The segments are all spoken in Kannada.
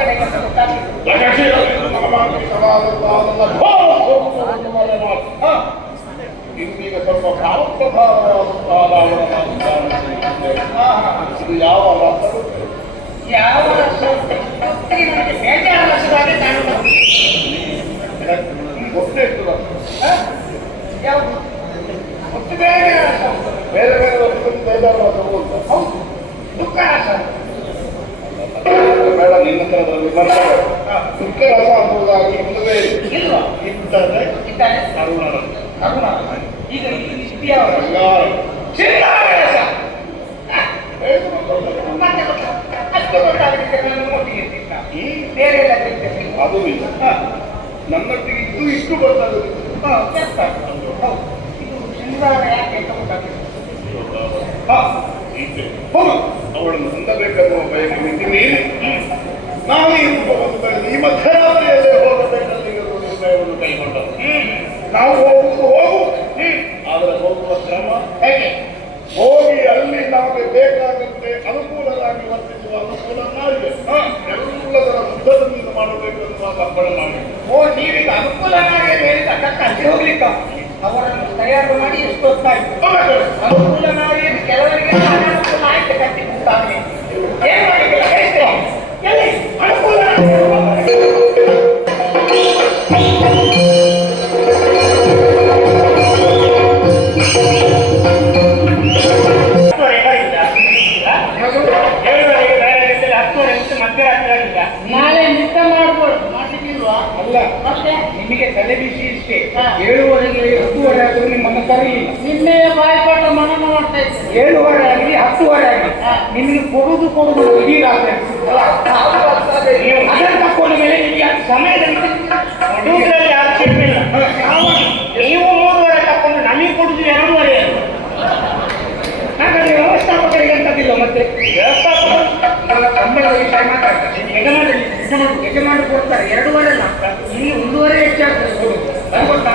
ಕಡೆಗೆ ಅಂತ ಗೊತ್ತಾಗ್ಲಿಲ್ಲ. ಇಂದಿನ ಸ್ವಲ್ಪ ಭಾವಪ್ರಧಾನವಾದಂತಹ ಇದು ಯಾವ ರಸವು? ಯಾವ ರಸ ಅಂತ ಗೊತ್ತಿಗೆ ನನಗೆ ಬೇಜಾರು ರಸವಾಗಿ ಕಾಣುವುದು. ಗೊತ್ತೇ ಇತ್ತು ರಸ. ಹ? ಯಾವುದು? ಗೊತ್ತು ಬೇರೆ ರಸ. ಬೇರೆ ಬೇರೆ ರಸದಲ್ಲಿ ಬೇಜಾರು ರಸವು ಅಂತ. ಹೌದು. ದುಃಖ ರಸ. ಬೇಡ ನಿನ್ನ ಹತ್ರದಲ್ಲಿ ಬರ್ತದೆ ದುಃಖ ರಸ ಅನ್ನುವುದಾಗಿ ಇಲ್ಲವೇ. ಕರುಣ ರಸ ಈಗ ಇಲ್ಲಿ ಇದ್ಯಾವ? ಶೃಂಗಾರ ಶೃಂಗಾರ ರಸ. ಬೇರೆ ಎಲ್ಲ. ಅದು ಇಲ್ಲ. ನನ್ನೊಟ್ಟಿಗೆ ಇದ್ದು ಇಷ್ಟು ಗೊತ್ತಾಗುತ್ತೆ ಹಾಂ. ಹೌದು. ಇದು ಶೃಂಗಾರ ಯಾಕೆ ಅಂತ. ಹೌದು ಅವಳನ್ನು ಹೊಂದಬೇಕೆನ್ನುವ ಬಯಕೆ ಮಿತಿ ನಾವು ಈ ರೂಪವನ್ನು ಬೆಳೆದು ಈ ಮಧ್ಯರಾತ್ರಿಯಲ್ಲೇ ಹೋಗಬೇಕಲ್ಲಿ ಕೈಗೊಂಡರು ನಾವು ಹೋಗುವುದು ಹೋಗು. ಆದರೆ ಹೋಗುವ ಕ್ರಮ ಹೇಗೆ? ಹೋಗಿ ಅಲ್ಲಿ ನಮಗೆ ಬೇಕಾಗುತ್ತೆ ಅನುಕೂಲವಾಗಿ ವರ್ತಿಸುವ ಅನುಕೂಲ ಮಾಡಿದೆ ಎಲ್ಲದರ ಉದ್ದದಿಂದ ಮಾಡಬೇಕು ಎನ್ನುವ ಕಪ್ಪಳ ಮಾಡಿ. ಓ ನೀವೀಗ ಅನುಕೂಲನಾಗಿ ಹೇಳಿದ ಅಲ್ಲಿ ಹೋಗ್ಲಿಕ್ಕ ಅವರನ್ನು ತಯಾರು ಮಾಡಿ ಎಷ್ಟು ಹೊತ್ತಾಯ್ತು ಅನುಕೂಲ ಮಾಡಿ ಅಂತ ಕೆಲವರಿಗೆ ಅನುಕೂಲ ಆಯ್ತು ಕಟ್ಟಿ ಕೂತಾಗಲಿ ಏನ್ ಮಾಡಿಲ್ಲ ನಿನ್ನೆ ಬಾಯ್ಪಾಠ ಮನನ ಮಾಡ್ತಾ ಇದ್ದೆ. ಏಳುವರೆ ಆಗಲಿ ಹತ್ತುವರೆ ಆಗಲಿ ನಿಮಗೆ ಕೊಡುದು ಕೊಡುದು ಅಲ್ಲ? ನೀವು ಅದನ್ನು ತಕ್ಕೊಂಡ ಮೇಲೆ ನಿಮಗೆ ಆ ಸಮಯದಲ್ಲಿ ಇದ್ರಲ್ಲಿ ಆಕ್ಷೇಪ ಇಲ್ಲ ನೀವು ಮೂರುವರೆ ತಕ್ಕೊಂಡು ನಮಗೆ ಕೊಡುದು ಎರಡೂವರೆ. ಹಾಗಾದ್ರೆ ವ್ಯವಸ್ಥಾಪಕರಿಗೆ ಅಂತದಿಲ್ಲ ಮತ್ತೆ? ವ್ಯವಸ್ಥಾಪಕ ಇವಾಗ ಸಂಬಳದ ವಿಷಯ ಮಾತಾಡ್ತಾರೆ. ಯಜಮಾನರಲ್ಲಿ ಯಜಮಾನ ಯಜಮಾನ ಕೊಡ್ತಾರೆ. ಎರಡೂವರೆ ಅಲ್ಲ ಇಲ್ಲಿ ಒಂದೂವರೆ ಹೆಚ್ಚಾಗ್ತದೆ ಕೊಡುದು. ಅದು ಗೊತ್ತಾ?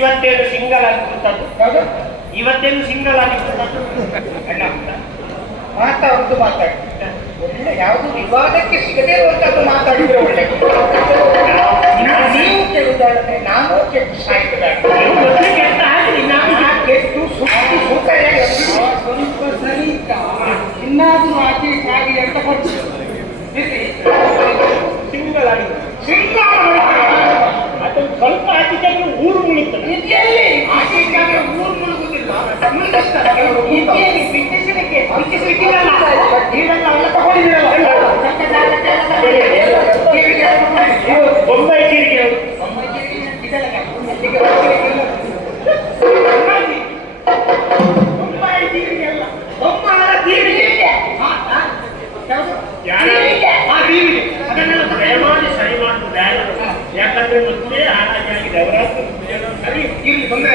ಇವತ್ತೇನು ಸಿಂಗಲ್ ಆಗಿರ್ತದ್ದು? ಇವತ್ತೇನು ಸಿಂಗಲ್ ಆಗಿರ್ತದ್ದು ಅಣ್ಣ ಮಾತಾಡುದು ಮಾತಾಡಿ. ಒಳ್ಳೆ ಯಾವುದು ವಿವಾದಕ್ಕೆ ಸಿಗದೇ ಇರುವಂತದ್ದು ಮಾತಾಡಿದ್ರೆ ಒಳ್ಳೆ. ನಾವು ನಾನು ಕೆಟ್ಟು ಕೆಟ್ಟ ಸ್ವಲ್ಪ ಸರಿ ಇದ್ದ ಇನ್ನಾದ್ರೂ ಆಚೆ ಸಾಗಿ ಅಂತ ಕೊಡ್ತೀವಿ ಸಿಂಗಲ್ ಆಗಿದೆ ಸಿಂಗಾರ ಯಾಕಂದ್ರೆ ಮೊದಲೇ ಹಾಳಾಗಿ ಆಗಿದೆ. ಅವರ ಸರಿ, ಇಲ್ಲಿ ತೊಂದ್ರೆ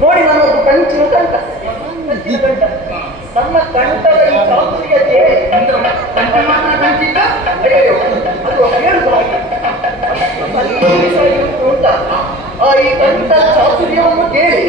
ನೋಡಿ ನಾನು ಕಂಚಿನ ಕಂಠ. ನಮ್ಮ ಕಂಠದ ಈ ಸೌಂದರ್ಯತೆ ಕಂಠ ಮಾತ್ರ ಕಂಚಿದ್ದ ಅದು ಹೇಳ್ತಾ ಆ ಈ ಕಂಠ ಚಾತುರ್ಯವನ್ನು ಕೇಳಿ.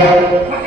Yeah.